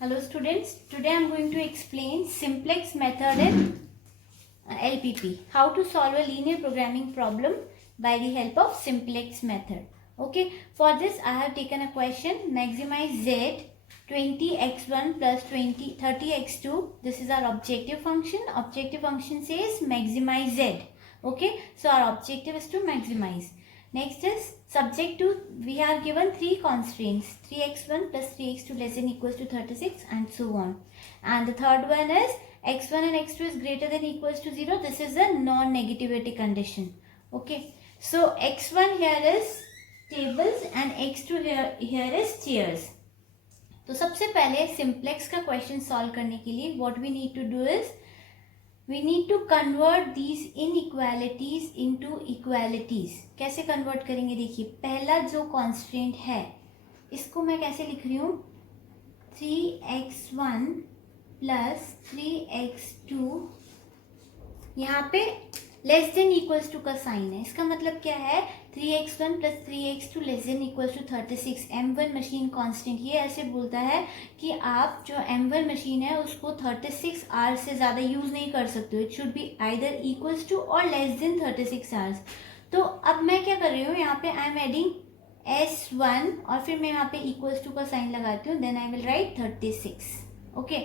Hello students, today I am going to explain simplex method in LPP. How to solve a linear programming problem by the help of simplex method. Okay, for this I have taken a question, maximize z 20x1 plus 30x2. This is our objective function. Objective function says maximize z. Okay, so our objective is to maximize. Next is subject to, we are given three constraints, 3x1 plus 3x2 less than equals to 36 and so on. And the third one is x1 and x2 is greater than equals to 0. This is a non-negativity condition. Okay. So x1 here is tables and x2 here is chairs. तो सबसे पहले simplex का question solve करने के लिए what we need to do is we need to convert these inequalities into equalities. कैसे convert करेंगे? देखिए, पहला जो कॉन्स्टेंट है इसको मैं कैसे लिख रही हूँ, 3x1 प्लस 3x2, यहाँ पे लेस देन इक्वल्स टू का साइन है. इसका मतलब क्या है, 3x1 plus 3x2 less than equals to 36. m1 machine constant ये ऐसे बोलता है कि आप जो m1 मशीन है उसको 36 आवर्स से ज़्यादा यूज़ नहीं कर सकते हो. It should be either equals to और लेस देन 36 आवर्स. तो अब मैं क्या कर रही हूँ, यहाँ पे आई एम एडिंग s1 और फिर मैं यहाँ पे इक्वल्स टू का साइन लगाती हूँ. Then I will write 36. Okay,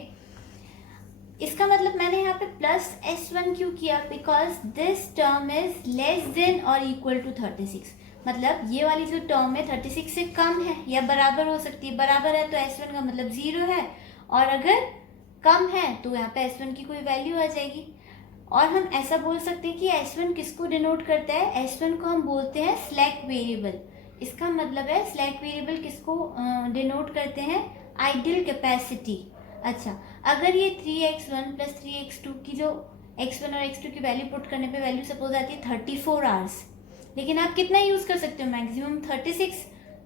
इसका मतलब मैंने यहाँ पे प्लस s1 क्यों किया, because this term is less than और इक्वल टू 36. मतलब ये वाली जो टर्म है 36 से कम है या बराबर हो सकती है. बराबर है तो s1 का मतलब 0 है, और अगर कम है तो यहाँ पे s1 की कोई वैल्यू आ जाएगी. और हम ऐसा बोल सकते हैं कि s1 किसको डिनोट करता है, s1 को हम बोलते हैं स्लैक वेरिएबल. इसका मतलब है स्लैक वेरिएबल किसको डिनोट करते हैं, आइडियल कैपेसिटी. अच्छा, अगर ये 3x1 प्लस 3x2 की जो x1 और x2 की वैल्यू पुट करने पे वैल्यू सपोज आती है 34 आवर्स, लेकिन आप कितना यूज़ कर सकते हो, मैक्सिमम 36.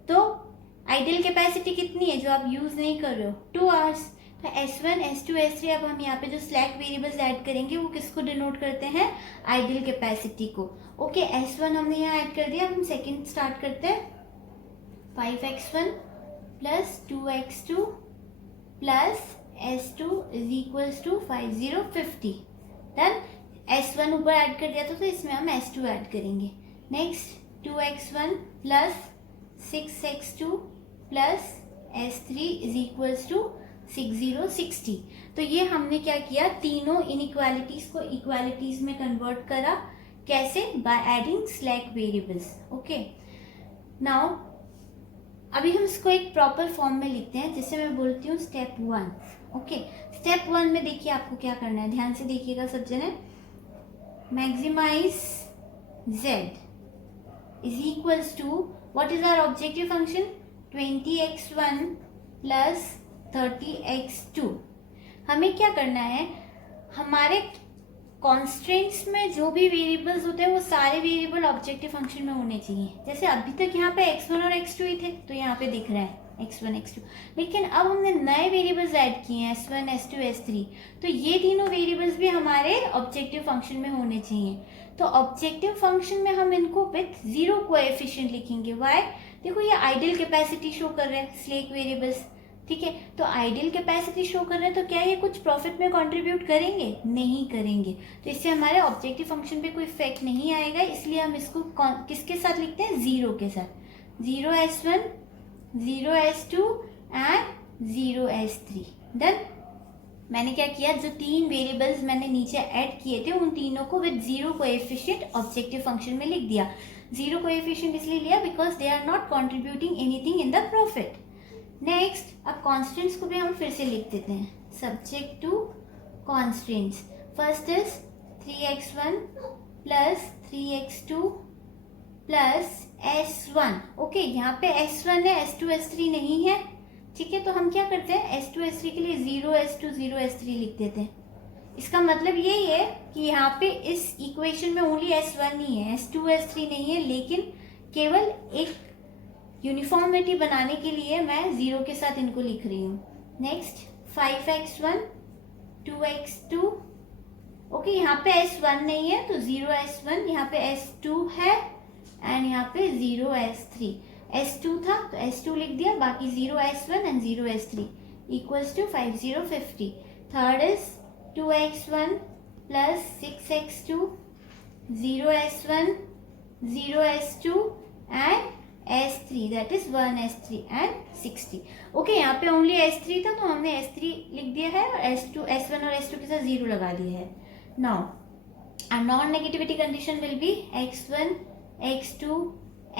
तो आइडियल कैपेसिटी कितनी है जो आप यूज़ नहीं कर रहे हो, 2 आवर्स. तो s1 s2 s3, अब हम यहाँ पे जो स्लैक वेरिएबल्स ऐड करेंगे वो किसको डिनोट करते हैं, आइडियल कैपेसिटी को. ओके, s1 हमने यहाँ ऐड कर दिया. अब हम सेकेंड स्टार्ट करते हैं. 5x1 plus 2x2 plus s2 is equals to 5050. Then s1 ऊपर ऐड कर दिया तो इसमें हम s2 ऐड करेंगे. Next 2x1 plus 6x2 plus s3 is equals to 6060. तो ये हमने क्या किया, तीनों इनइक्वालिटीज को इक्वालिटीज में कन्वर्ट करा. कैसे, by adding slack variables. Okay, now अभी हम इसको एक प्रॉपर फॉर्म में लिखते हैं, जिसे मैं बोलती हूँ स्टेप 1. ओके, स्टेप 1 में देखिए आपको क्या करना है, ध्यान से देखिएगा सब जने. Maximize z is equals to what is our objective function, 20x1 plus 30x2. हमें क्या करना है, हमारे कॉन्स्टेंट्स में जो भी वेरिएबल्स होते हैं वो सारे वेरिएबल ऑब्जेक्टिव फंक्शन में होने चाहिए. जैसे अभी तक यहाँ पे x1 और x2 ही थे तो यहाँ पे दिख रहा है x1 x2, लेकिन अब हमने नए वेरिएबल्स ऐड किए हैं s1 s2 s3, तो ये तीनों वेरिएबल्स भी हमारे ऑब्जेक्टिव फंक्शन में होने चाहिए. तो ऑब्जेक्टिव फंक्शन में हम इनको विथ 0 कोएफिशिएंट लिखेंगे. वाई, देखो ये आइडियल कैपेसिटी शो कर रहे हैं स्लैक वेरिएबल्स. ठीक है, तो आइडियल कैपेसिटी शो कर रहे हैं तो क्या ये कुछ प्रॉफिट में कंट्रीब्यूट करेंगे, नहीं करेंगे. तो इससे हमारे ऑब्जेक्टिव फंक्शन पे कोई इफेक्ट नहीं आएगा. इसलिए हम इसको किसके साथ लिखते हैं, 0 के साथ. 0s1 0s2 and 0s3. Then मैंने क्या किया, जो तीन वेरिएबल्स मैंने नीचे ऐड किए थे उन तीनों को विद 0 कोएफिशिएंट ऑब्जेक्टिव फंक्शन में लिख दिया. 0 कोएफिशिएंट इसलिए लिया because they are not contributing anything in the profit. Next, अब कॉन्स्टेंट्स को भी हम फिर से लिख देते हैं, subject to constants. First is 3x1 plus 3x2 plus s1. Okay, यहाँ पे s1 है, s2 s3 नहीं है. ठीक है, तो हम क्या करते हैं, s2 s3 के लिए 0s2 0s3 लिख देते हैं. इसका मतलब यही है कि यहाँ पे इस इक्वेशन में ओनली s1 ही है, s2 s3 नहीं है. लेकिन केवल एक यूनिफॉर्मिटी बनाने के लिए मैं 0 के साथ इनको लिख रही हूँ. Next 5x1 2x2. ओके, यहाँ पे s1 नहीं है तो 0s1, यहाँ पे s2 है एंड यहाँ पे 0s3. s2 था तो s2 लिख दिया, बाकी 0s1 and 0s3. equals to 5050. Third is 2x1 plus 6x2, 0s1, 0s2 and s3, that is 1s3 and 60. Okay, यहाँ पे ओनली s3 था तो हमने s3 लिख दिया है और s2, s1 और s2 के साथ 0 लगा दिया है. Now our non-negativity condition will be x1, x2,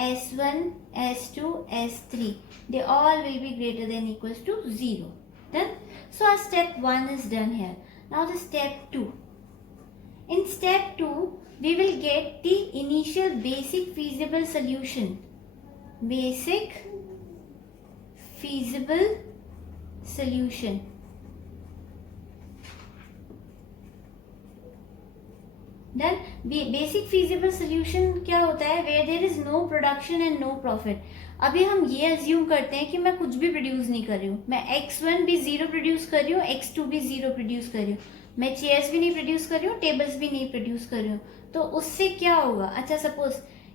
s1, s2, s3. They all will be greater than equals to 0. Done? So our step 1 is done here. Now the step 2. In step 2, we will get the initial basic feasible solution. Basic feasible solution. Then basic feasible solution क्या होता है? Where there is no production and no profit. अभी हम ये assume करते हैं कि मैं कुछ भी प्रोड्यूस नहीं कर रही हूँ. मैं x1 भी 0 प्रोड्यूस कर रही हूँ, x2 भी 0 प्रोड्यूस कर रही हूँ, मैं चेयर्स भी नहीं प्रोड्यूस कर रही हूँ, टेबल्स भी नहीं प्रोड्यूस कर रही हूँ. तो उससे क्या होगा? अच्छा, सपोज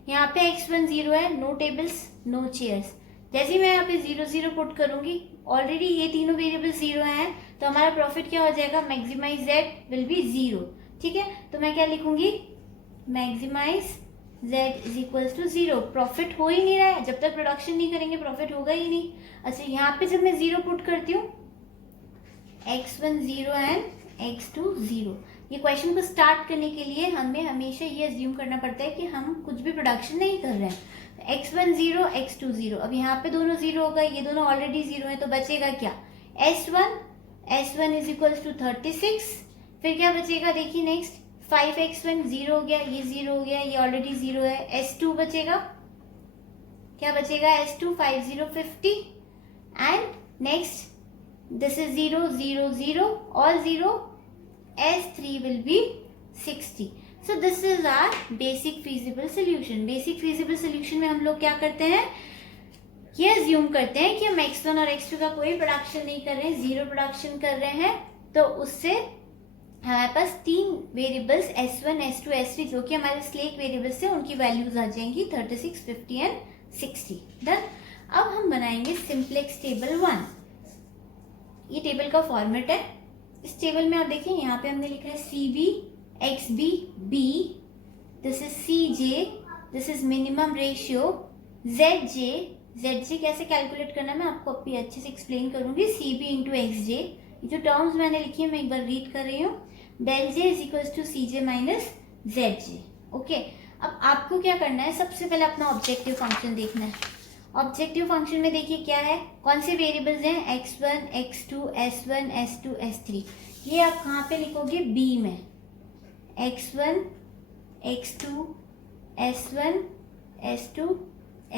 यहाँ पे x1 0 है, नो टेबल्स नो चेयर्स. जैसे ही मैं यहाँ पे 0 0 पुट करूंगी, ऑलरेडी ये तीनों वेरिएबल 0 हैं, तो हमारा प्रॉफिट क्या हो जाएगा? Maximize z will be 0. ठीक है, तो मैं क्या लिखूंगी? Maximize z is equals to 0. Profit हो ही नहीं रहा है, जब तक प्रोडक्शन नहीं करेंगे प्रॉफिट होगा ही नहीं. अच्छा, यहाँ पे जब मैं 0 पुट करती हूँ, x1 0 एंड x2 0. ये क्वेश्चन को स्टार्ट करने के लिए हमें हमेशा ये अज्यूम करना पड़ता है कि हम कुछ भी प्रोडक्शन नहीं कर रहे हैं. x1 0, x2 0. अब यहाँ पे दोनों 0 हो गए, ये दोनों ऑलरेडी 0 है, तो बचेगा क्या? s1 is equals to 36. फिर क्या बचेगा? देखिए नेक्स्ट 5x1 0 हो गया, ये 0 हो गया, ये ऑलरेडी 0 है. s2 बचेगा, क्या बचेगा? s2 5050 and next this is 0 0 0 all 0. s3 will be 60. So this is our basic feasible solution. Basic feasible solution में हम लोग क्या करते हैं? ये अज्यूम करते हैं कि हम x1 और x2 का कोई प्रोडक्शन नहीं कर रहे हैं, 0 प्रोडक्शन कर रहे हैं. तो उससे हमारे पास 3 वेरिएबल्स s1, s2, s3 जो कि हमारे स्लेक वेरिएबल्स हैं, उनकी वैल्यूज आ जाएंगी 36, 50 एंड 60. डन. अब हम बनाएंगे सिंप्लेक्स टेबल 1. ये टेबल का फॉर्मेट है. इस टेबल में आप देखिए, यहाँ पे हमने लिखा है CB, XB, B. This is CJ, this is minimum ratio. ZJ कैसे कैलकुलेट करना है मैं आपको अभी अच्छे से एक्सप्लेन करूंगी. CB into XJ. ये जो टर्म्स मैंने लिखी है मैं एक बार रीड कर रही हूँ. del J is equals to CJ minus ZJ. Okay, अब आपको क्या करना है? सबसे पहले अपना ऑब्जेक्टिव फंक्शन देखना है. ऑब्जेक्टिव फंक्शन में देखिए क्या है, कौन से वेरिएबल्स हैं? x1, x2, s1, s2, s3. ये आप कहाँ पे लिखोगे? B में. x1, x2, s1, s2,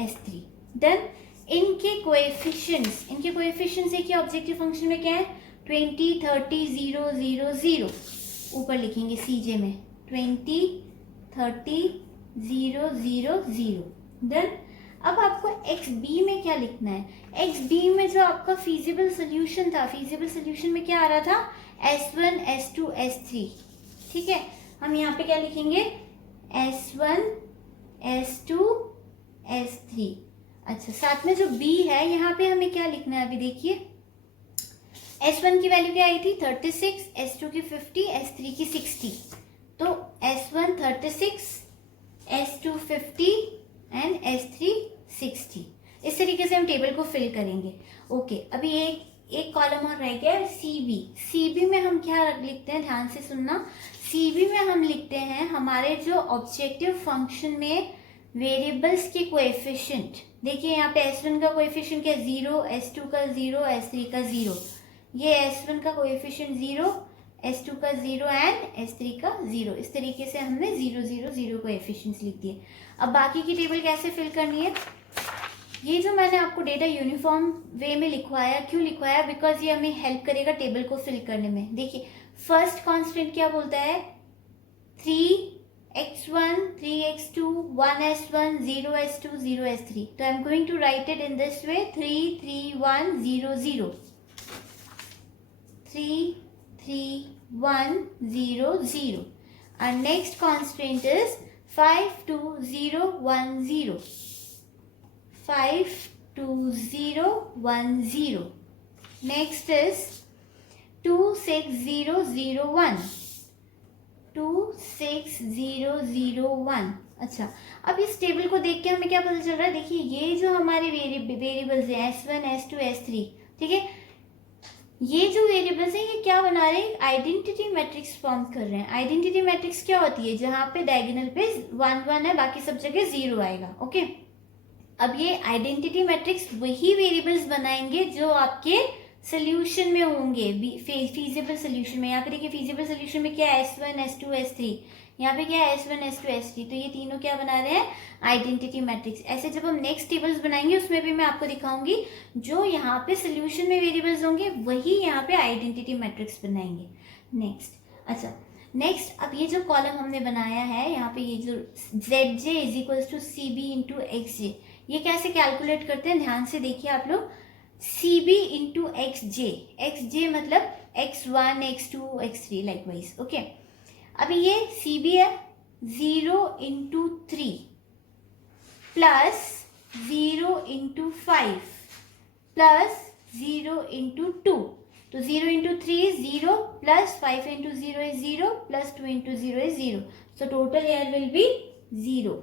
s3. Done. इनके कोएफिशिएंट्स देखिए ऑब्जेक्टिव फंक्शन में क्या है? 20, 30, 0, 0, 0. ऊपर लिखेंगे CJ में 20, 30, 0, 0, 0. डन. अब आपको XB में क्या लिखना है? XB में जो आपका फीजिबल सोल्यूशन था, फीजिबल सोल्यूशन में क्या आ रहा था? S1, S2, S3. ठीक है, हम यहाँ पे क्या लिखेंगे? S1, S2, S3. अच्छा, साथ में जो B है यहाँ पे हमें क्या लिखना है? अभी देखिए, S1 की वैल्यू क्या आई थी? 36, S2 की 50, S3 की 60. तो S1 36, S2 50 एंड S3 60. इस तरीके से हम टेबल को फिल करेंगे. ओके, अभी एक कॉलम और रह गया, CB में हम क्या लिखते हैं? ध्यान से सुनना. CB में हम लिखते हैं हमारे जो ऑब्जेक्टिव फंक्शन में वेरिएबल्स के कोएफिशिएंट. देखिए यहाँ पे S1 का कोएफिशिएंट क्या? 0, S2 का 0, S3 का 0. ये S1 का कोएफिशिएंट 0, S2 का 0 एंड S3 का 0. इस तरीके से हमने 0 0 0 कोएफिशिएंट्स लिख दिए. अब बाकी की टेबल कैसे फिल करनी है? ये जो मैंने आपको डेटा यूनिफॉर्म वे में लिखवाया, क्यों लिखवाया? बिकॉज ये हमें हेल्प करेगा टेबल को फिल करने में. देखिए, फर्स्ट कांस्टेंट क्या बोलता है? 3x1, 3x2, 1s1, 0s2, 0s3. तो I am going to write it in this way, 3 3 1 0 0. 3 3 1 0 0. Our next constant is 5 2 0 1 0. 5 2 0 1 0. Next is 26001, 26001। अच्छा, अब इस टेबल को देख के हमें क्या पता चल रहा है, देखिए ये जो हमारे वेरिएबल्स हैं S1 S2 S3, ठीक है, ये जो वेरिएबल्स हैं ये क्या बना रहे हैं, आइडेंटिटी मैट्रिक्स फॉर्म कर रहे हैं। आइडेंटिटी मैट्रिक्स क्या होती है, जहां पे डायगोनल पे 1 1 है, बाकी सब जगह 0 आएगा। ओके, अब ये आइडेंटिटी मैट्रिक्स वही वेरिएबल्स बनाएंगे जो आपके सोल्यूशन में होंगे, फीजिबल सोल्यूशन में। यहाँ पे देखिए फीजिबल सोल्यूशन में क्या है, S1 S2 S3, यहाँ पे क्या है S1 S2 S3, तो ये तीनों क्या बना रहे हैं, आइडेंटिटी मैट्रिक्स। ऐसे जब हम नेक्स्ट टेबल्स बनाएंगे उसमें भी मैं आपको दिखाऊंगी, जो यहाँ पे सोल्यूशन में वेरिएबल्स होंगे वही यहाँ पे आइडेंटिटी मैट्रिक्स बनाएंगे। नेक्स्ट, अच्छा नेक्स्ट, अब ये जो कॉलम हमने बनाया है यहाँ पे, ये जो ZJ is equals to CB into XJ, ये कैसे कैलकुलेट करते हैं, ध्यान से देखिए आप लोग। CB इंटू XJ, XJ मतलब X1 X2 X3 likewise. Okay, अभी ये CB है 0 into 3 plus 0 into 5 plus 0 into 2, तो 0 into 3 is 0 plus 5 into 0 is 0 plus 2 into 0 is 0, so total here will be 0।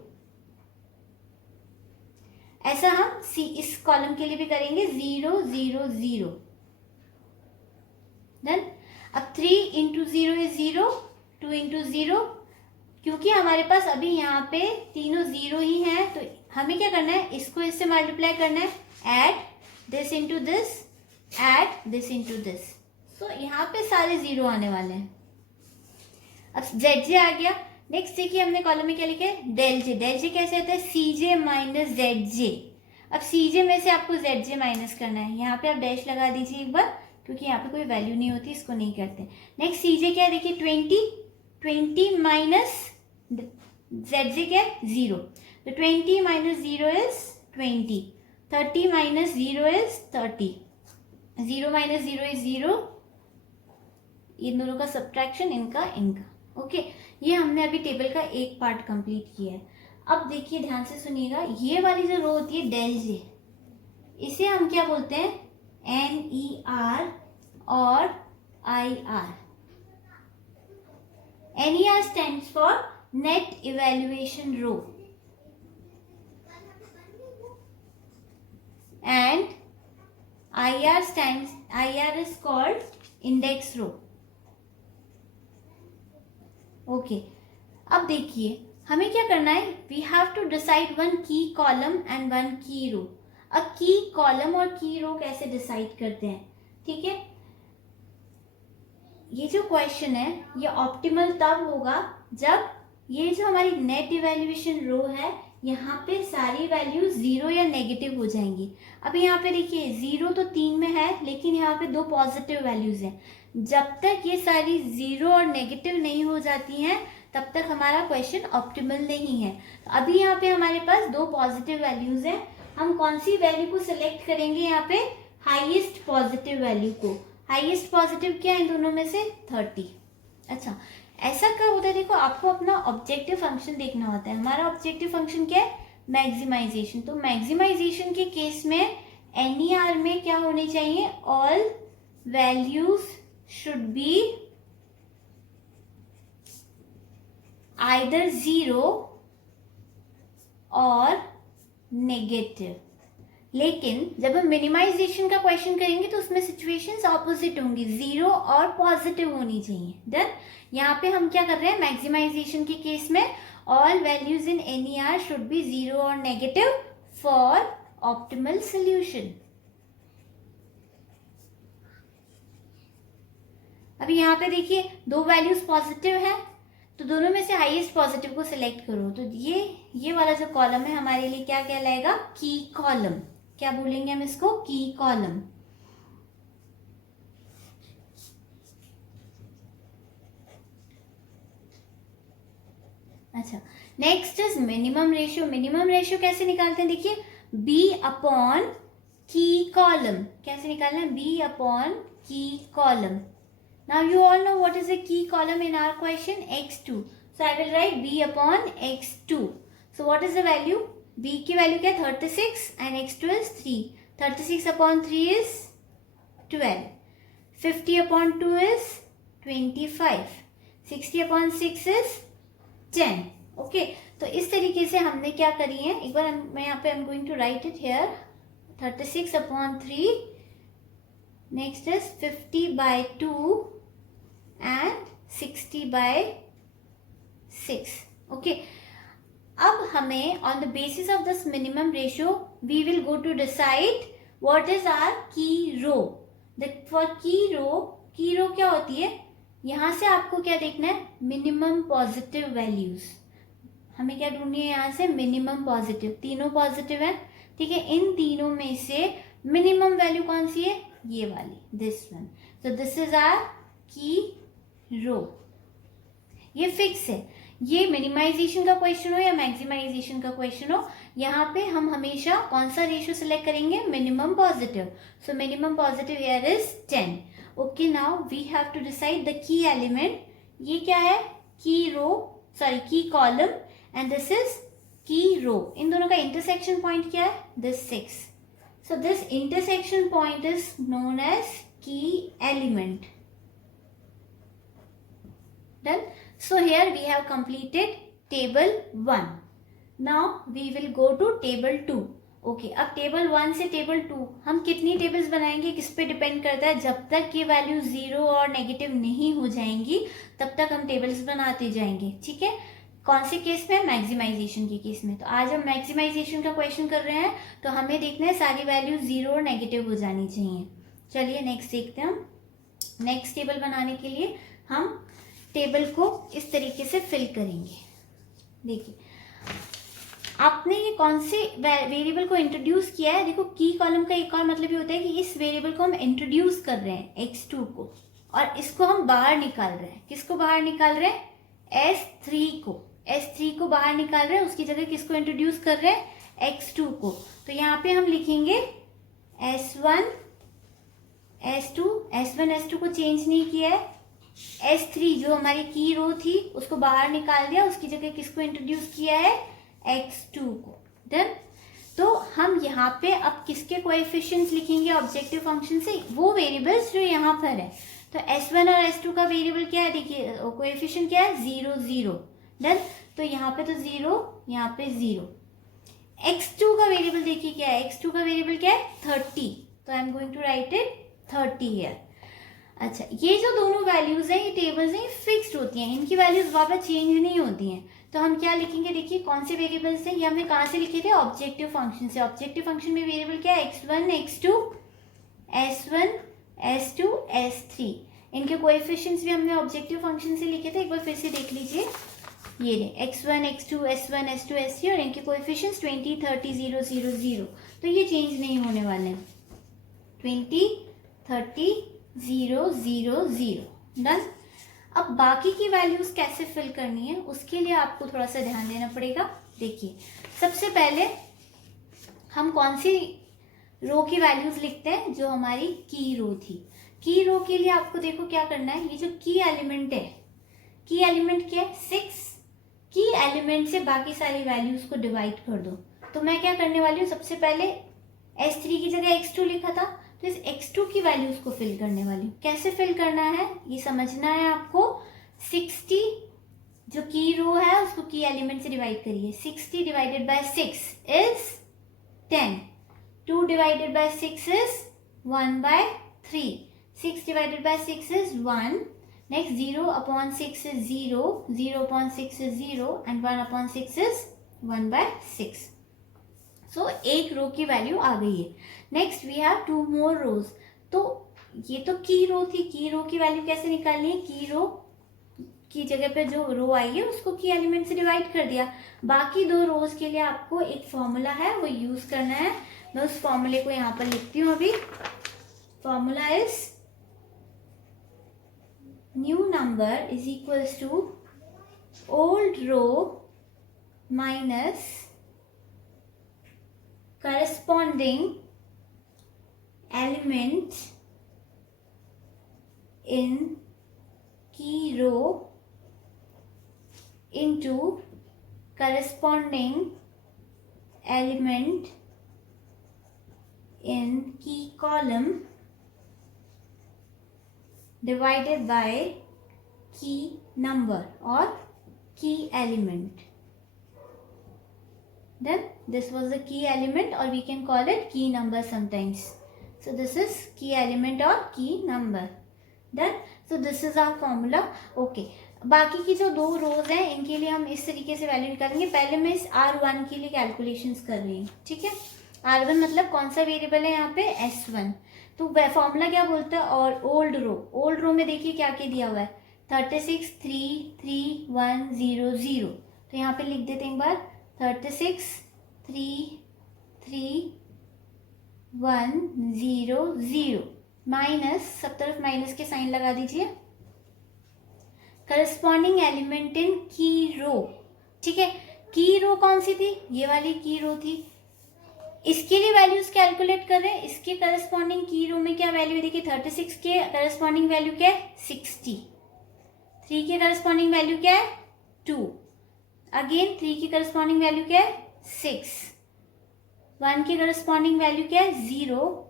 ऐसा हम इस कॉलम के लिए भी करेंगे, 0 0 0। देन अब 3 इंटू 0 इज 0, 2 इंटू 0, क्योंकि हमारे पास अभी यहाँ पे तीनों 0 ही हैं, तो हमें क्या करना है, इसको इससे मल्टीप्लाई करना है, add this into this, add this into this, so यहाँ पे सारे 0 आने वाले हैं। अब ZJ आ गया। नेक्स्ट देखिए हमने कॉलम में क्या लिखा है, डेल जे। डेल जे कैसे आता है, CJ माइनस ZJ। अब CJ में से आपको ZJ माइनस करना है, यहाँ पे आप डैश लगा दीजिए एक बार, क्योंकि यहाँ पे कोई वैल्यू नहीं होती, इसको नहीं करते। नेक्स्ट CJ क्या है, देखिए 20 माइनस ZJ क्या है, 0, तो 20 minus 0 is 20, 30 minus 0 is 30, 0 minus 0 is 0, इन दोनों का सब्ट्रैक्शन, इनका इनका। ओके, ये हमने अभी टेबल का एक पार्ट कंप्लीट किया है। अब देखिए ध्यान से सुनिएगा, ये वाली जो रो होती है डेल जे, इसे हम क्या बोलते हैं, NER और IR। NER stands for Net Evaluation Row and IR is called Index Row। Okay, अब देखिए हमें क्या करना है, we have to decide one key column and one key row. अब की कॉलम और की रो कैसे डिसाइड करते हैं, ठीक है, ये जो क्वेश्चन है ये ऑप्टिमल तब होगा जब ये जो हमारी नेट इवैल्यूएशन रो है, यहाँ पे सारी वैल्यू 0 या नेगेटिव हो जाएंगी। अभी यहाँ पे देखिए 0 तो 3 में है, लेकिन यहाँ पे 2 पॉजिटिव वैल्यूज हैं। जब तक ये सारी 0 और नेगेटिव नहीं हो जाती हैं तब तक हमारा क्वेश्चन ऑप्टिमल नहीं है। तो अभी यहाँ पे हमारे पास 2 पॉजिटिव वैल्यूज हैं, हम कौन सी वैल्यू को सिलेक्ट करेंगे, यहाँ पे हाईएस्ट पॉजिटिव वैल्यू को। हाईएस्ट पॉजिटिव क्या है इन दोनों में से, 30। अच्छा, ऐसा कब होता है, देखो आपको अपना ऑब्जेक्टिव फंक्शन देखना होता है। हमारा ऑब्जेक्टिव फंक्शन क्या है, मैक्सिमाइजेशन। तो मैक्सिमाइजेशन के केस में NER में क्या होनी चाहिए, all values should be either 0 और नेगेटिव। लेकिन जब हम मिनिमाइजेशन का क्वेश्चन करेंगे तो उसमें सिचुएशंस ऑपोजिट होंगी, 0 और पॉजिटिव होनी चाहिए। देन यहाँ पे हम क्या कर रहे हैं, मैक्सिमाइजेशन के केस में all values in NER should be 0 और नेगेटिव फॉर ऑप्टिमल सोल्यूशन। अभी यहाँ पे देखिए 2 वैल्यूज पॉजिटिव है, तो दोनों में से हाईएस्ट पॉजिटिव को सिलेक्ट करो। तो ये वाला जो कॉलम है हमारे लिए क्या कहलाएगा, की कॉलम। क्या बोलेंगे हम इसको, की कॉलम। अच्छा, next is minimum ratio. Minimum ratio कैसे निकालते हैं, देखिए B अपॉन की कॉलम। कैसे निकालना है, B upon key column. Now you all know what is the key column in our question, x2. So I will write B upon x2. So what is the value? B की value क्या है, 36 and x2 is 3. 36 upon 3 is 12. 50 upon 2 is 25. 60 upon 6 is 10. Okay, तो इस तरीके से हमने क्या करी है, एक बार मैं यहाँ पे I'm going to write it here. 36 upon 3. Next is 50 by 2 and 60 by 6. Okay, अब हमें on the basis of this minimum ratio we will go to decide what is our key row. For key row क्या होती है, यहाँ से आपको क्या देखना है, मिनिमम पॉजिटिव वैल्यूज. हमें क्या ढूंढनी है यहाँ से, मिनिमम पॉजिटिव. तीनों पॉजिटिव है, ठीक है. इन तीनों में से मिनिमम वैल्यू कौन सी है, ये वाली, this one. So this is our key row. ये फिक्स है. ये मिनिमाइजेशन का क्वेश्चन हो या मैक्सिमाइजेशन का क्वेश्चन हो, यहाँ पे हम हमेशा कौन सा रेशियो सिलेक्ट करेंगे, minimum positive. So minimum positive here is 10. Okay, now we have to decide the key element. ये क्या है, key row, sorry key column, and this is key row. इन दोनों का इंटरसेक्शन पॉइंट क्या है, this 6. So this intersection point is known as key element. Done. So here we have completed table 1. Now we will go to table 2. Okay, अब table 1 से table 2 हम कितनी tables बनाएंगे, किस पे डिपेंड करता है. जब तक ये वैल्यू 0 और नेगेटिव नहीं हो जाएंगी तब तक हम टेबल्स बनाते जाएंगे, ठीक है. कौन से केस में, मैक्सिमाइजेशन के केस में. तो आज हम मैक्सिमाइजेशन का क्वेश्चन कर रहे हैं, तो हमें देखना है सारी वैल्यू 0 और नेगेटिव हो जानी चाहिए. चलिए नेक्स्ट देखते हैं. हम नेक्स्ट टेबल बनाने के लिए हम टेबल को इस तरीके से फिल करेंगे. देखिए, आपने ये कौन से वेरिएबल को इंट्रोड्यूस किया है. देखो, की कॉलम का एक और मतलब ये होता है कि इस वेरिएबल को हम इंट्रोड्यूस कर रहे हैं, x2 को, और इसको हम बाहर निकाल रहे हैं. किसको बाहर निकाल रहे हैं, s3 को. s3 को बाहर निकाल रहे हैं, उसकी जगह किसको इंट्रोड्यूस कर रहे हैं, x2 को. तो यहाँ पे हम लिखेंगे s1 s2. s1 s2 को चेंज नहीं किया है. S3 जो हमारी की रो थी उसको बाहर निकाल दिया, उसकी जगह किसको इंट्रोड्यूस किया है, x2 को. डन. तो हम यहाँ पे अब किसके कोएफिशिएंट्स लिखेंगे ऑब्जेक्टिव फंक्शन से, वो वेरिएबल्स जो यहाँ पर है. तो S1 और S2 का वेरिएबल क्या है, देखिए कोएफिशिएंट क्या है, 0 0. डन. तो यहाँ पे तो 0, यहाँ पे 0. x2 का वेरिएबल देखिए क्या है, x2 का वेरिएबल क्या है, 30. तो I am going to write it 30 here. अच्छा, ये जो दोनों वैल्यूज हैं, ये टेबल्स हैं, ये फिक्स्ड होती हैं, इनकी वैल्यूज वापस चेंज नहीं होती हैं. तो हम क्या लिखेंगे, देखिए कौन से वेरिएबल्स हैं, ये हमने कहाँ से लिखे थे, ऑब्जेक्टिव फंक्शन से. ऑब्जेक्टिव फंक्शन में वेरिएबल क्या है, x1 x2 s1 s2 s3. इनके कोएफिशिएंट्स भी हमने ऑब्जेक्टिव फंक्शन से लिखे थे. एक बार फिर से देख लीजिए, ये रहे x1 x2 s1 s2 s3, और इनके कोएफिशिएंट्स 20 30 0 0 0. तो ये चेंज नहीं होने वाले हैं, 20 30 0 0 0. डन. अब बाकी की वैल्यूज कैसे फिल करनी है, उसके लिए आपको थोड़ा सा ध्यान देना पड़ेगा. देखिए, सबसे पहले हम कौन सी रो की वैल्यूज लिखते हैं, जो हमारी की रो थी. की रो के लिए आपको देखो क्या करना है, ये जो की एलिमेंट है, की एलिमेंट क्या है, 6. की एलिमेंट से बाकी सारी वैल्यूज को डिवाइड कर दो. तो मैं क्या करने वाली हूँ, सबसे पहले S3 की जगह x2 लिखा था, तो इस x2 की वैल्यूज को फिल करने वाली हूँ. कैसे फिल करना है ये समझना है आपको. 60 जो की रो है उसको की एलिमेंट से डिवाइड करिए. 60 divided by 6 is 10. 2 divided by 6 is 1/3. 6 divided by 6 is 1. Next 0 upon 6 is 0. 0 upon 6 is 0 and 1 upon 6 is 1/6. सो एक रो की वैल्यू आ गई है. नेक्स्ट वी हैव 2 मोर रोज. तो ये तो की रो थी, की रो की वैल्यू कैसे निकालनी है, की रो की जगह पे जो रो आई है उसको की एलिमेंट से डिवाइड कर दिया. बाकी 2 रोज के लिए आपको एक फॉर्मूला है वो यूज करना है. मैं उस फॉर्मूले को यहाँ पर लिखती हूँ अभी. Formula is new number is equals to old row minus corresponding element in key row into corresponding element in key column divided by key number or key element. Then this was the key element, or we can call it key number sometimes. So this is key element or key number. Then so this is our formula. Okay, बाकी की जो दो रोज हैं इनके लिए हम इस तरीके से वैल्यू निकालेंगे. पहले मैं इस R1 के लिए कैलकुलेशंस कर रही हूँ. ठीक है, R1 मतलब कौन सा वेरिएबल है यहाँ पे, S1. तो फॉर्मूला क्या बोलता है, और ओल्ड रो में देखिए क्या क्या दिया हुआ है, 36 3 3 1 0 0. तो यहाँ पे लिख देते हैं एक बार, 36 3 3 1 0 0 माइनस, सब तरफ माइनस के साइन लगा दीजिए. करस्पॉन्डिंग एलिमेंट इन की रो. ठीक है, की रो कौन सी थी, ये वाली की रो थी. इसके लिए वैल्यूज कैलकुलेट कर रहे हैं. इसके करस्पॉन्डिंग की रो में क्या वैल्यू देखिए, 36 के करस्पॉन्डिंग वैल्यू क्या है, 60. 3 के करस्पॉन्डिंग वैल्यू क्या है, 2. अगेन 3 की करस्पॉन्डिंग वैल्यू क्या है, 6. 1 की करस्पॉन्डिंग वैल्यू क्या है, 0.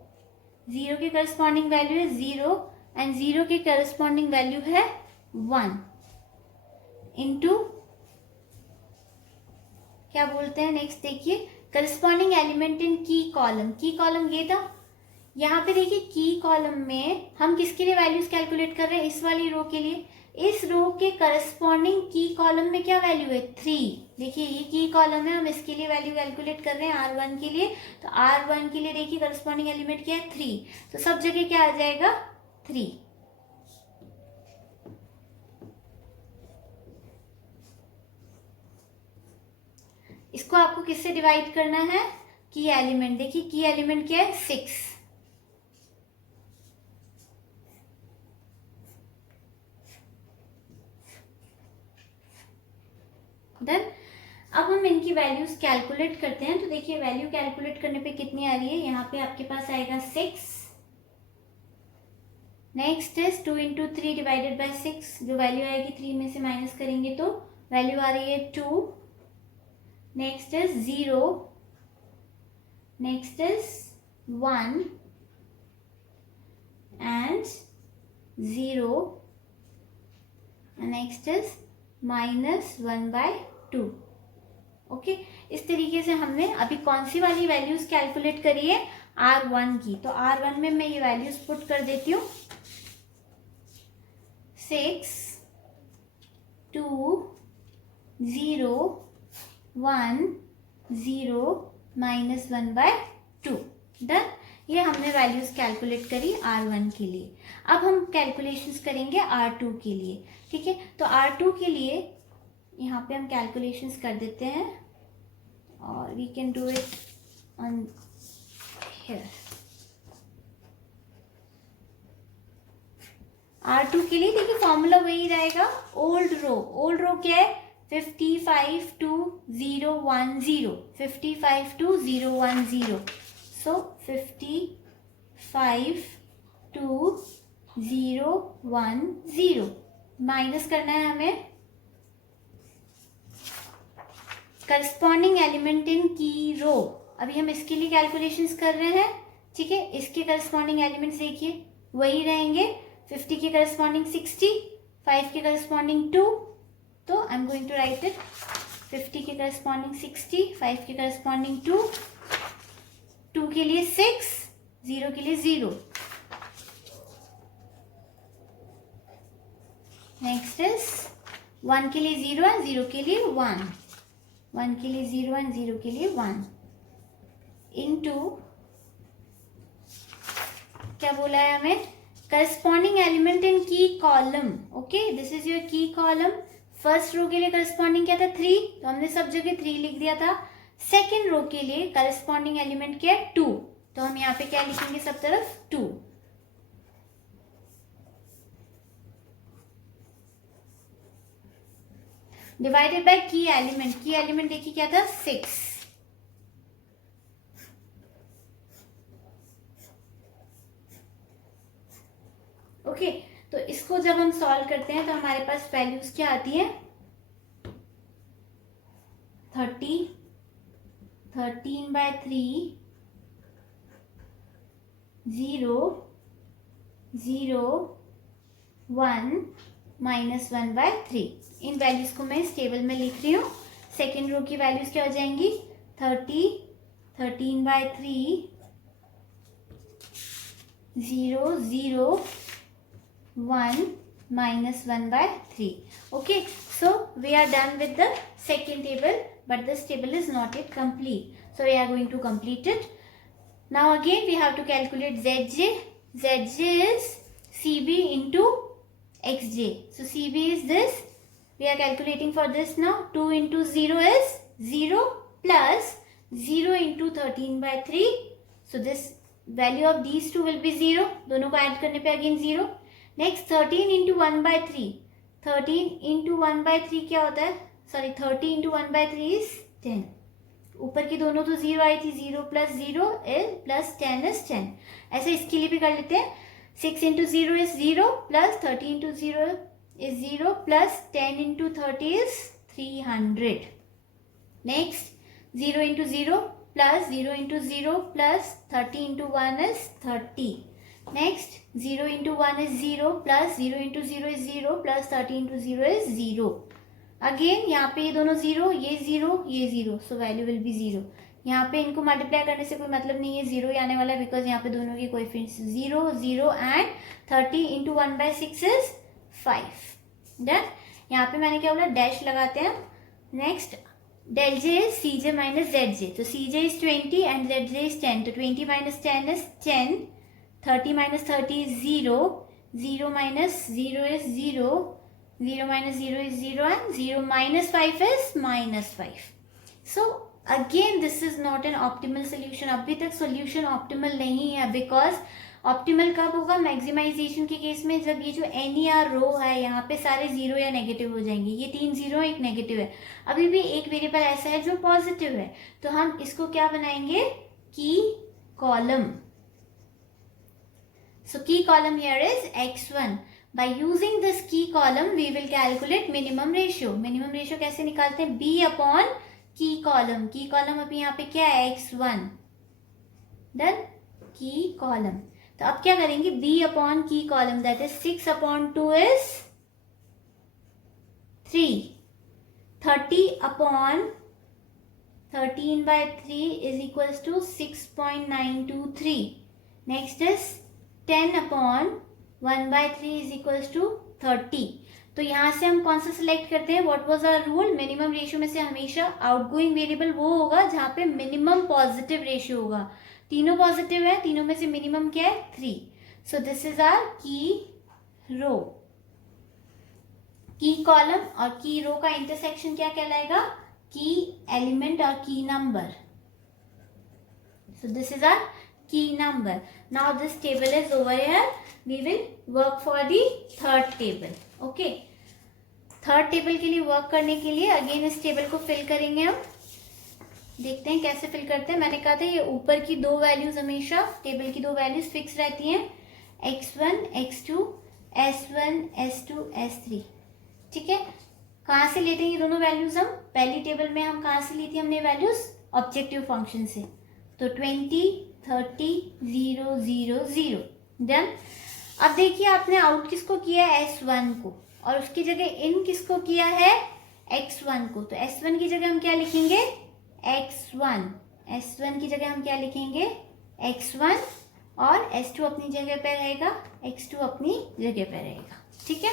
0 की करस्पॉन्डिंग वैल्यू है 0 एंड 0 की करस्पॉन्डिंग वैल्यू है 1 इंटू क्या बोलते हैं नेक्स्ट, देखिए करस्पॉन्डिंग एलिमेंट इन की कॉलम. की कॉलम ये था. यहाँ पे देखिए की कॉलम में हम किसके लिए वैल्यूज कैलकुलेट कर रहे हैं, इस वाली रो के लिए. इस रो के करस्पॉन्डिंग की कॉलम में क्या वैल्यू है, 3. देखिए ये की कॉलम है, हम इसके लिए वैल्यू कैलकुलेट कर रहे हैं R1 के लिए. तो R1 के लिए देखिए करस्पॉन्डिंग एलिमेंट क्या है, 3. तो सब जगह क्या आ जाएगा, 3. इसको आपको किससे डिवाइड करना है, की एलिमेंट. देखिए की एलिमेंट क्या है, 6. देन अब हम इनकी वैल्यूज कैलकुलेट करते हैं. तो देखिए वैल्यू कैलकुलेट करने पे कितनी आ रही है, यहाँ पे आपके पास आएगा 6. Next is 2 into 3 divided by 6. जो वैल्यू आएगी 3 में से माइनस करेंगे तो वैल्यू आ रही है 2. Next is 0. Next is 1 and 0. Next is -1/2. Okay, इस तरीके से हमने अभी कौन सी वाली वैल्यूज कैलकुलेट करी है, R1 की. तो R1 में मैं ये वैल्यूज पुट कर देती हूँ. 6 2 0 1 0 -1/2. डन. ये हमने वैल्यूज कैलकुलेट करी R1 के लिए. अब हम कैलकुलेशंस करेंगे R2 के लिए. ठीक है, तो R2 के लिए यहाँ पे हम कैलकुलेशंस कर देते हैं और we can do it on here. R2 के लिए देखिए फॉर्मूला वही रहेगा, ओल्ड रो क्या है, 55 2 0 1 0. 55 2 0 1 0. सो 55 2 0 1 0 माइनस करना है हमें करस्पॉन्डिंग एलिमेंट इन की रो. अभी हम इसके लिए कैलकुलेशंस कर रहे हैं. ठीक है, इसके करस्पॉन्डिंग एलिमेंट्स देखिए वही रहेंगे. 50 के करस्पॉन्डिंग 60, 5 के करस्पॉन्डिंग 2. तो I am going to write it. 50 के करस्पॉन्डिंग 60, 5 के करस्पॉन्डिंग 2, 2 के लिए 6, 0 के लिए 0. नेक्स्ट इज 1 के लिए 0 एंड 0 के लिए 1. 1 के लिए 0 एंड 0 के लिए 1 इनटू क्या बोला है हमें, करस्पॉन्डिंग एलिमेंट इन की column. Okay, this is your की कॉलम. फर्स्ट रो के लिए करस्पॉन्डिंग क्या था, 3. तो हमने सब जगह 3 लिख दिया था. सेकेंड रो के लिए करस्पॉन्डिंग एलिमेंट क्या है, 2. तो हम यहाँ पे क्या लिखेंगे, सब तरफ 2. डिवाइडेड बाय की एलिमेंट देखिए क्या था, 6. ओके, तो इसको जब हम सॉल्व करते हैं तो हमारे पास वैल्यूज क्या आती है, 30, 13/3, 0 0 1 माइनस 1/3। इन वैल्यूज को मैं इस टेबल में लिख रही हूँ। सेकेंड रो की वैल्यूज क्या हो जाएंगी, 30, 13/3, 0, 0, 1 minus 1/3. Okay, so we are done with the second table, but this table is not yet complete. So we are going to complete it. Now again we have to calculate Zj. Zj is Cb into Xj. So Cb is this. We are calculating for this now. 2 into 0 is 0 plus 0 into 13/3. So this value of these two will be 0. दोनों को add करने पे again 0. Next 13 into 1/3. 13 into 1/3 क्या होता है, sorry 30 into 1/3 is 10. ऊपर की दोनों तो 0 आई थी, 0 प्लस 0 इज प्लस 10 इज 10. ऐसे इसके लिए भी कर लेते हैं. 6 into 0 is 0 plus 30 into 0 is 0 plus 10 into 30 is 300. Next 0 into 0 plus 0 into 0 plus 30 into 1 is 30. Next 0 into 1 is 0 plus 0 into 0 is 0 plus 30 into 0 is 0. Again यहाँ पे ये दोनों 0, ये 0, ये 0, so value will be 0. यहाँ पे इनको मल्टीप्लाई करने से कोई मतलब नहीं है, 0 ही आने वाला है, बिकॉज यहाँ पे दोनों की coefficients 0, 0 and 30 into 1/6 is 5. Done. यहाँ पे मैंने क्या बोला, डैश लगाते हैं. Next del j is cj minus zj. So cj is 20 and zj is 10. So 20 minus 10 is 10. 30 minus 30 is 0. 0 minus 0 is 0. 0 minus 0 is 0 and 0 minus 5 is minus 5. So again this is not an optimal solution. अभी तक solution optimal नहीं है, because optimal कब होगा, maximisation के case में, जब ये जो एन ई आर रो है यहाँ पे सारे जीरो या नेगेटिव हो जाएंगे. ये 3 जीरो एक नेगेटिव है. अभी भी एक वेरिएबल ऐसा है जो पॉजिटिव है, तो हम इसको क्या बनाएंगे, की column. So key column here is x1. By using this key column we will calculate minimum ratio. Minimum ratio कैसे निकालते हैं, b upon key column. Key column अभी यहाँ पे क्या है, x1. डन. की कॉलम. तो अब क्या करेंगे, b upon key column, that is 6 upon 2 is 3. 30 upon 13/3 is equals to 6.923. Next is 10 upon 1/3 is equals to 30. तो यहाँ से हम कौन सा सिलेक्ट करते हैं, what was our rule, minimum ratio में से हमेशा आउटगोइंग वेरिएबल वो होगा जहाँ पे मिनिमम पॉजिटिव रेशियो होगा. तीनों पॉजिटिव है, तीनों में से मिनिमम क्या है, 3. सो this is our key row. की कॉलम और की रो का इंटरसेक्शन क्या कहलाएगा, की एलिमेंट और key number. So this is our key number. Now this table is over here. We will work for the third table. Okay, third table के लिए वर्क करने के लिए अगेन इस टेबल को फिल करेंगे हम. देखते हैं कैसे फिल करते हैं. मैंने कहा था ये ऊपर की दो वैल्यूज हमेशा, टेबल की दो वैल्यूज फिक्स रहती हैं, x1, x2, s1, s2, s3. ठीक है. कहाँ से लेते हैं ये दोनों वैल्यूज हम, पहली टेबल में हम कहाँ से ली थी हमने वैल्यूज, ऑब्जेक्टिव फंक्शन से. तो 20, 30, 0, 0, 0. डन. अब देखिए आपने आउट किसको किया है, s1 को, और उसकी जगह इन किसको किया है, x1 को. तो s1 की जगह हम क्या लिखेंगे, x1. s1 की जगह हम क्या लिखेंगे, x1, और s2 अपनी जगह पे रहेगा, x2 अपनी जगह पे रहेगा. ठीक है.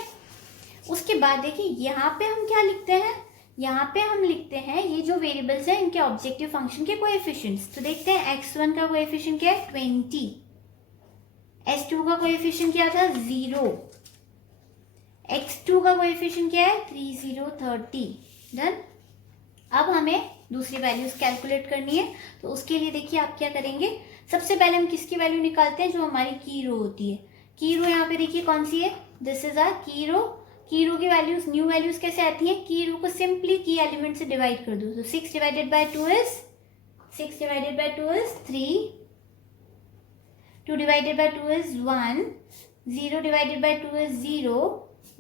उसके बाद देखिए यहाँ पे हम क्या लिखते हैं, यहाँ पे हम लिखते हैं ये जो वेरिएबल्स हैं इनके ऑब्जेक्टिव फंक्शन के कोएफिशिएंट्स. तो देखते हैं x1 का कोएफिशिएंट क्या है, 20. s2 का कोएफिशिएंट क्या था, 0. x2 का कोएफिशिएंट क्या है, 30, 30. डन. अब हमें दूसरी वैल्यूज कैलकुलेट करनी है. तो उसके लिए देखिए आप क्या करेंगे, सबसे पहले हम किसकी वैल्यू निकालते हैं, जो हमारी की रो होती है. की रो यहाँ पे देखिए कौन सी है, this is our key row. की रो की वैल्यूज, न्यू वैल्यूज कैसे आती हैं, की रो को सिंपली की एलिमेंट से डिवाइड कर दो. तो 6 divided by 2 is 3. 2 divided by 2 is 1. 0 divided by 2 is 0.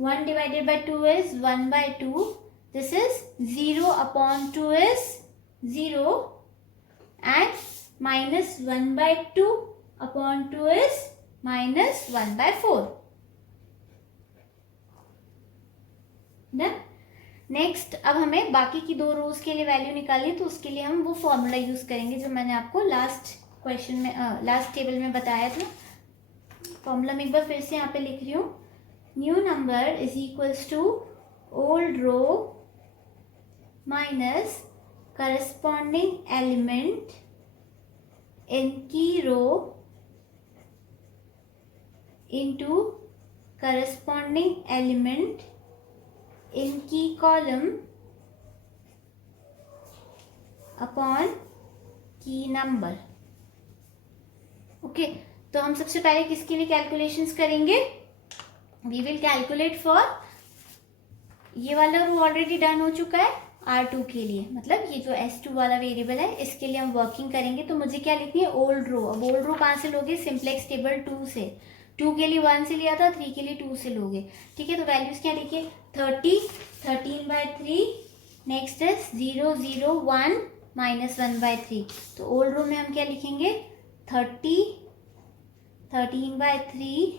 1 divided by 2 is 1/2. This is 0 upon 2 is 0 and minus 1/2 upon 2 is minus 1/4. Next अब हमें बाकी की 2 रोज के लिए वैल्यू निकालनी है, तो उसके लिए हम वो फॉर्मूला यूज करेंगे जो मैंने आपको लास्ट क्वेश्चन में लास्ट टेबल में बताया था। फॉर्मूला मैं एक बार फिर से यहाँ पे लिख रही हूँ। New number is equals to old row minus corresponding element in key row into corresponding element in key column upon key number। Okay, तो हम सबसे पहले किसके लिए कैलकुलेशंस करेंगे? वी विल कैलकुलेट फॉर, ये वाला रो ऑलरेडी डन हो चुका है R2 के लिए, मतलब ये जो S2 वाला वेरिएबल है इसके लिए हम वर्किंग करेंगे। तो मुझे क्या लिखनी है? ओल्ड रो। अब ओल्ड रो कहाँ से लोगे? सिंप्लेक्स टेबल 2 से। 2 के लिए 1 से लिया था, 3 के लिए 2 से लोगे। ठीक है, तो वैल्यूज क्या लिखिए? 30, 13/3, नेक्स्ट इज 0, 0, 1 -1/3। तो ओल्ड रो में हम क्या लिखेंगे? 30, 13/3,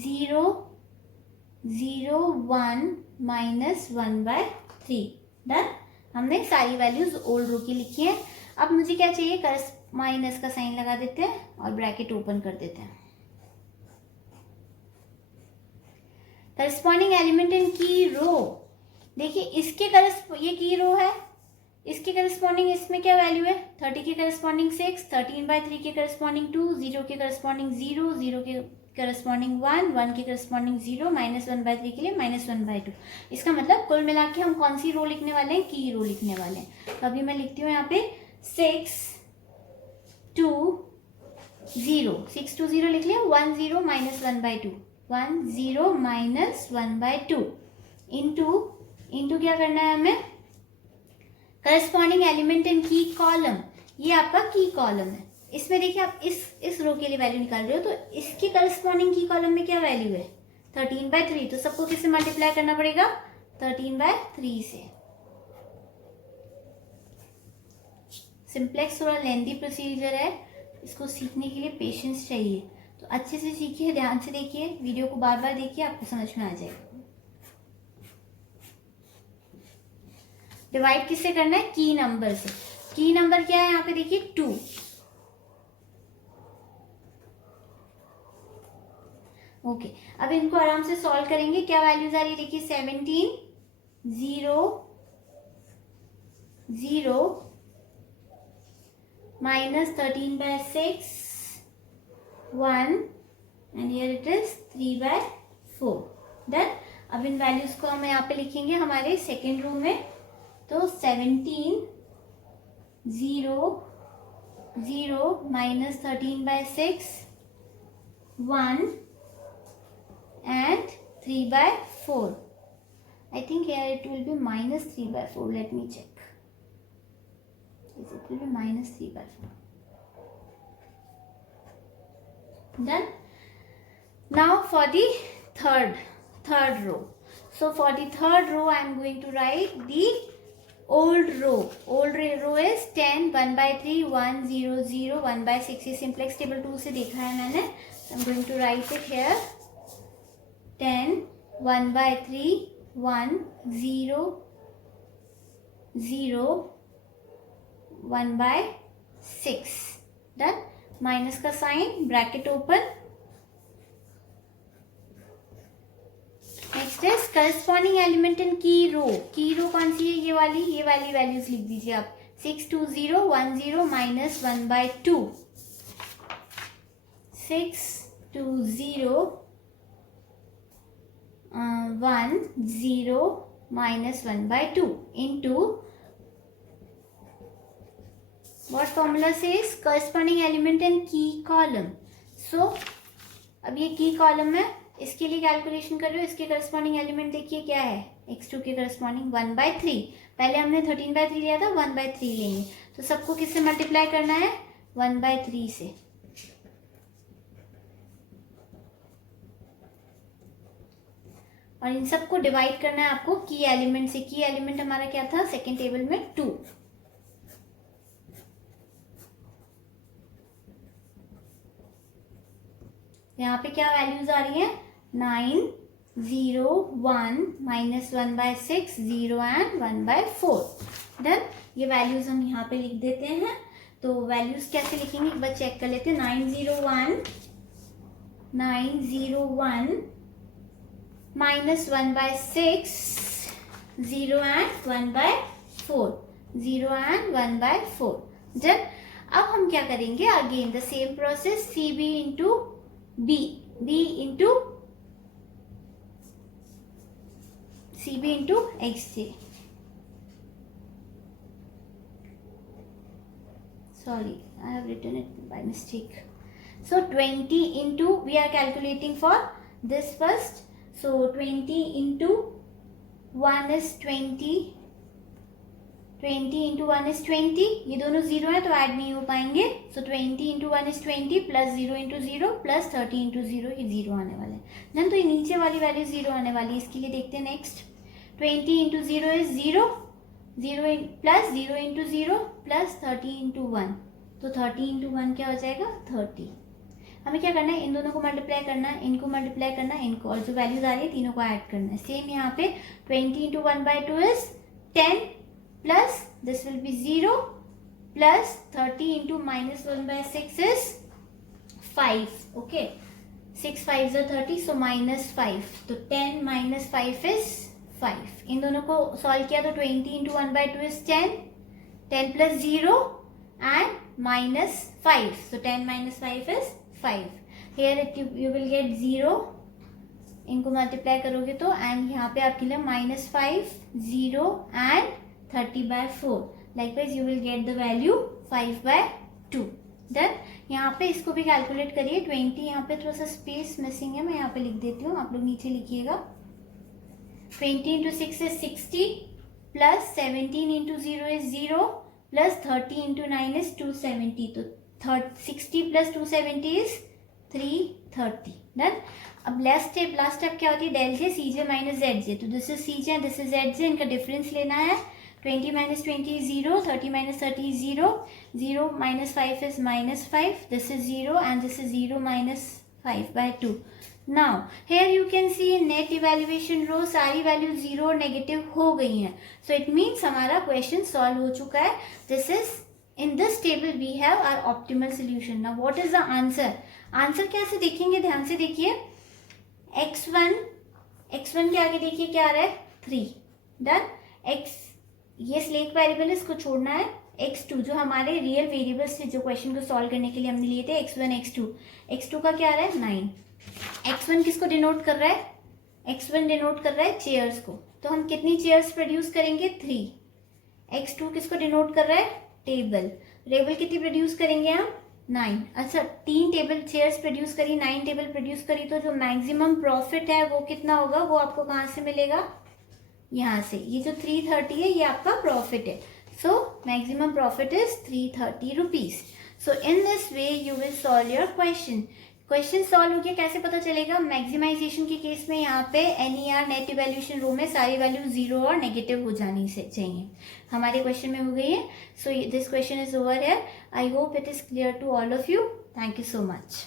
0, 0, 1 -1/3। डन। हमने सारी वैल्यूज ओल्ड रो की लिखी है। अब मुझे क्या चाहिए? माइनस का साइन लगा देते हैं और ब्रैकेट ओपन कर देते हैं। करस्पॉन्डिंग एलिमेंट इन की रो, देखिए इसके ये की रो है, इसके करस्पॉन्डिंग इसमें क्या वैल्यू है? 30 के करस्पॉन्डिंग 6, 13/3 के करस्पॉन्डिंग 2, 0 के करस्पॉन्डिंग 0, 0 के करस्पॉन्डिंग 1, 1 के करस्पॉन्डिंग 0, -1/3 के लिए -1/2। इसका मतलब कुल मिला के हम कौन सी रो लिखने वाले हैं? की रो लिखने वाले हैं। तो अभी मैं लिखती हूँ यहाँ पे 6, 2, 0, 6, 2, 0 लिख लिया। 1, 0 -1/2, 1, 0 -1/2 इंटू क्या करना है हमें? करस्पॉन्डिंग एलिमेंट इन की कॉलम। ये आपका की कॉलम है। इसमें देखिए आप इस रो के लिए वैल्यू निकाल रहे हो, तो इसके करस्पॉन्डिंग की कॉलम में क्या वैल्यू है? 13/3। तो सबको किससे मल्टीप्लाई करना पड़ेगा? 13/3 से। सिंप्लेक्स थोड़ा लेंथी प्रोसीजर है, इसको सीखने के लिए पेशेंस चाहिए। तो अच्छे से सीखिए, ध्यान से देखिए, वीडियो को बार बार देखिए, आपको समझ में आ जाएगा। डिवाइड किससे करना है? की नंबर से। की नंबर क्या है यहाँ पे? देखिए 2। ओके, अब इनको आराम से सॉल्व करेंगे। क्या वैल्यूज आ रही है? देखिए 17, 0, 0 -13/6, 1 and here it is 3/4। Done. अब इन वैल्यूज को हम यहाँ पे लिखेंगे हमारे सेकेंड रो में। तो 17, 0, 0 -13/6, 1 and 3/4। I think here it will be -3/4. Let me check. Yes, it will be -3/4. Done. Now for the third row. So for the third row I am going to write the old row. Old row is 10, 1/3, 1, 0, 0, 1/6। ये simplex table 2 से देखा है मैंने। So I'm going to write it here. 10, 1/3, 1, 0, 0, 1/6। Done. Minus का sign, bracket open. Next is corresponding element in key row. की रो कौन सी है? ये वाली। ये वाली वैल्यूज लिख दीजिए आप। 6, 2, 0, 1, 0 -1/2, 6, 2, 0, 1, 0 -1/2 into what formula says? corresponding element in key column। so अब ये की कॉलम है, इसके लिए कैलकुलेशन कर रहे हो। इसके करस्पॉन्डिंग एलिमेंट देखिए क्या है? x2 के करस्पॉन्डिंग 1/3। पहले हमने 13/3 लिया था, 1/3 लेंगे। तो सबको किससे मल्टीप्लाई करना है? 1/3 से। और इन सबको डिवाइड करना है आपको की एलिमेंट से। की एलिमेंट हमारा क्या था सेकेंड टेबल में? 2। यहाँ पे क्या वैल्यूज आ रही हैं? 9, 0, 1, -1/6, 0 एंड 1/4। डन। ये वैल्यूज हम यहाँ पे लिख देते हैं। तो वैल्यूज कैसे लिखेंगे एक बार चेक कर लेते हैं। 901 -1/6, 0 एंड 1/4, 0 एंड 1/4। डन। अब हम क्या करेंगे, again the same process, CB into B, B into CB into XJ. Sorry, I have written it by mistake. So 20 into, we are calculating for this first. So 20 into 1 is 20. 20 into 1 is 20. ये दोनों zero है तो add नहीं हो पाएंगे. So 20 into 1 is 20 plus 0 into 0 plus 30 into 0, ये zero आने वाले हैं. देन तो ये नीचे वाली वैल्यू जीरो आने वाली है. इसके लिए देखते हैं next. 20 into 0 is 0, 0 plus 0 into 0 plus 30 into 1. तो 30 into 1 क्या हो जाएगा, 30. हमें क्या करना है, इन दोनों को मल्टीप्लाई करना है, इनको मल्टीप्लाई करना है, इनको, और जो वैल्यूज आ रही है तीनों को ऐड करना है. सेम यहाँ पे 20 into 1/2 is 10 plus this will be 0 plus 30 into -1/6 is 5. Okay, 6 5s are 30, so -5. तो 10 minus 5 is 5. इन दोनों को सॉल्व किया तो 20 into 1/2 is 10, 10 plus 0 and -5. So 10 minus 5 is 5. Here you will get 0. इनको मल्टीप्लाई करोगे तो, एंड यहाँ पे आपके लिए -5, 0 and 30/4. Likewise you will get the value 5/2. Then यहाँ पे इसको भी कैलकुलेट करिए. 20, यहाँ पे थोड़ा सा स्पेस मिसिंग है, मैं यहाँ पे लिख देती हूँ, आप लोग नीचे लिखिएगा. 20 into 6 is 60 plus 17 into 0 is 0 plus 30 into 9 is 270. तो 60 plus 270 is 330. डन. अब लास्ट स्टेप क्या होती है, डेल जे CJ minus ZJ. तो this is CJ and this is ZJ, इनका डिफरेंस लेना है. 20 minus 20 is 0, 30 minus 30 is 0, 0 minus 5 is -5, this is 0 and this is 0 minus 5/2. Now here you can see net evaluation रो सारी value zero और negative हो गई हैं. So it means हमारा question solve हो चुका है. This is in this table we have our optimal solution. Now what is the answer. Answer कैसे देखेंगे, ध्यान से देखिए. x1 के आगे देखिए क्या आ रहा है, 3. डन. x ये स्लेक वेरिएबल है, इसको छोड़ना है. x2 जो हमारे रियल वेरिएबल्स थे जो क्वेश्चन को सॉल्व करने के लिए हमने लिए थे, x1 x2 का क्या आ रहा है, 9. x1 किसको डिनोट कर रहा है, x1 डिनोट कर रहा है चेयर्स को. तो हम कितनी चेयर्स प्रोड्यूस करेंगे, 3. x2 किसको डिनोट कर रहा है, टेबल कितनी प्रोड्यूस करेंगे हम, 9. अच्छा, 3 टेबल चेयर्स प्रोड्यूस करी, 9 टेबल प्रोड्यूस करी, तो जो मैक्सिमम प्रॉफिट है वो कितना होगा, वो आपको कहाँ से मिलेगा, यहाँ से. ये जो 330 है ये आपका प्रॉफिट है. So maximum profit is 330 rupees. So in this way you will solve your question solve हो गया. कैसे पता चलेगा, मैक्सिमाइजेशन के केस में यहाँ पे NER नेट इवैल्यूएशन रो में सारी वैल्यू जीरो और नेगेटिव हो जानी से चाहिए. हमारे क्वेश्चन में हो गई है. So this question is over here. I hope it is clear to all of you. Thank you so much.